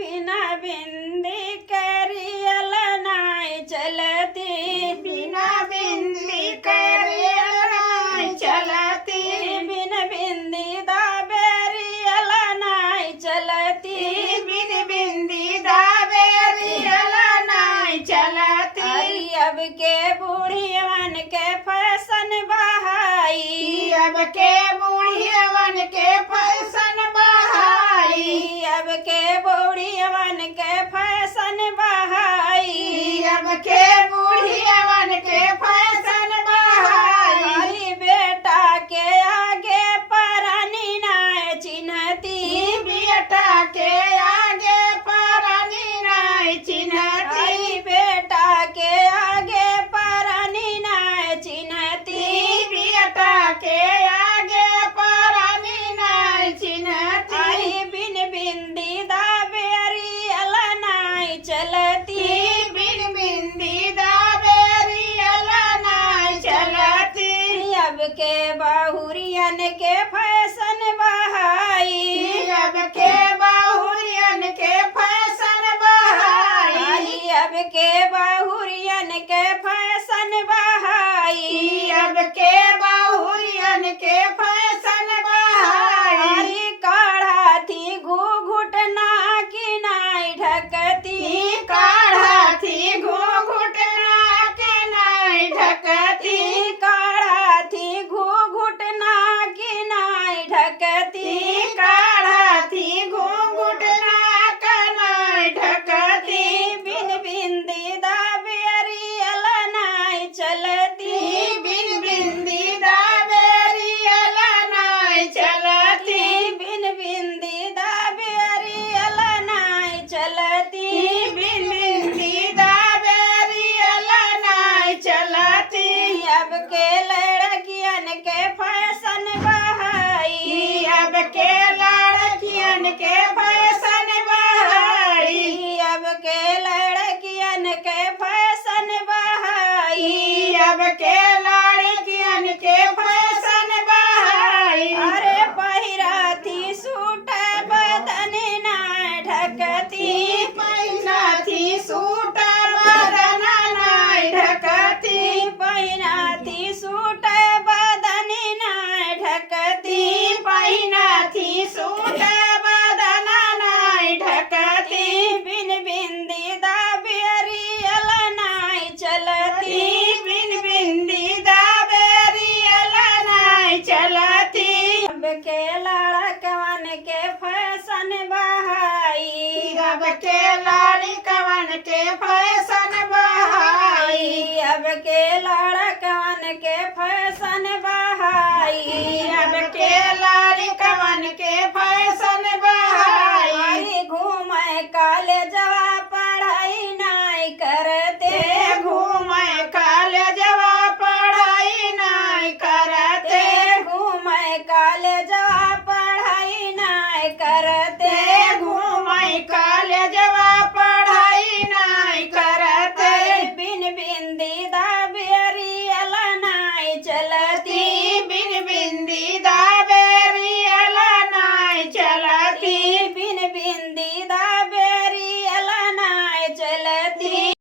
बिना बिंदी करियल नाय चलती, बिना बिंदी करियल नाय चलती, बिन बिंदी दाबेरियल नाय चलती, बिन बिंदी दाबेरियल नाय चलती। अरे अब के बूढ़ियवन के फैशन बहाई, अब के बूढ़ियवन के फैशन बहाई, अब के बूढ़ियवन के फैशन बहाई, अब के बूढ़ियवन के फैशन बहाई। अरे बेटा के आगे परनी नाय चिन्हती, बेटा के आगे परनी नाय चिन्हती, अरे बेटा के आगे परनी नाय चिन्हती, बेटा के आगे परनी नाय चिन्हती। अरे बिन बिंदी दाबेरियल नाय चलती, बिन बिंदी दाबेरियल नाय चलती, अब के बहुरियन के फैशन बहाई, अब के बहुरियन के फैशन बहाई, अब के बहुरियन के फैशन बहाई, अब के बहुरियन के फैशन बहाई। अरे काढ़ा थी घुघुटना की नाय ढकती, काढ़ा थी घूंघटना के नाय ढकती, काढ़ा थी घुघुटना की नाय ढकती, काढ़ा थी घूंघटना के नाय ढकती, बिन बिंदी दाबेरियल नाय चलती, बिन बिंदी दाबेरियल नाय चलती, बिन बिंदी दाबेरियल नाय चलती, बिन बिंदी दाबेरियल नाय चलती। अब के लड़कियन के फैशन बहाई, अब के लड़कियन के फैशन बहाई, अब के लड़कियन के फैशन बहाई, अब के लड़कियन के फैशन बहाई। अरे पहिरा थी सूट बदन नाय ढकती, पहिना थी सूट बदन नाय ढकती, पहिना थी सूट बदन नाय ढकती, पहिना थी सूट बदन नाय ढकती, बिन बिंदी दाबेरियल नाय चलती, बिन बिंदी दाबेरियल नाय चलती। अब के लड़कवन के फैशन बहाई, अब के लड़कवन के फैशन बहाई, अब के लड़कवन के फैशन बहाई, अब के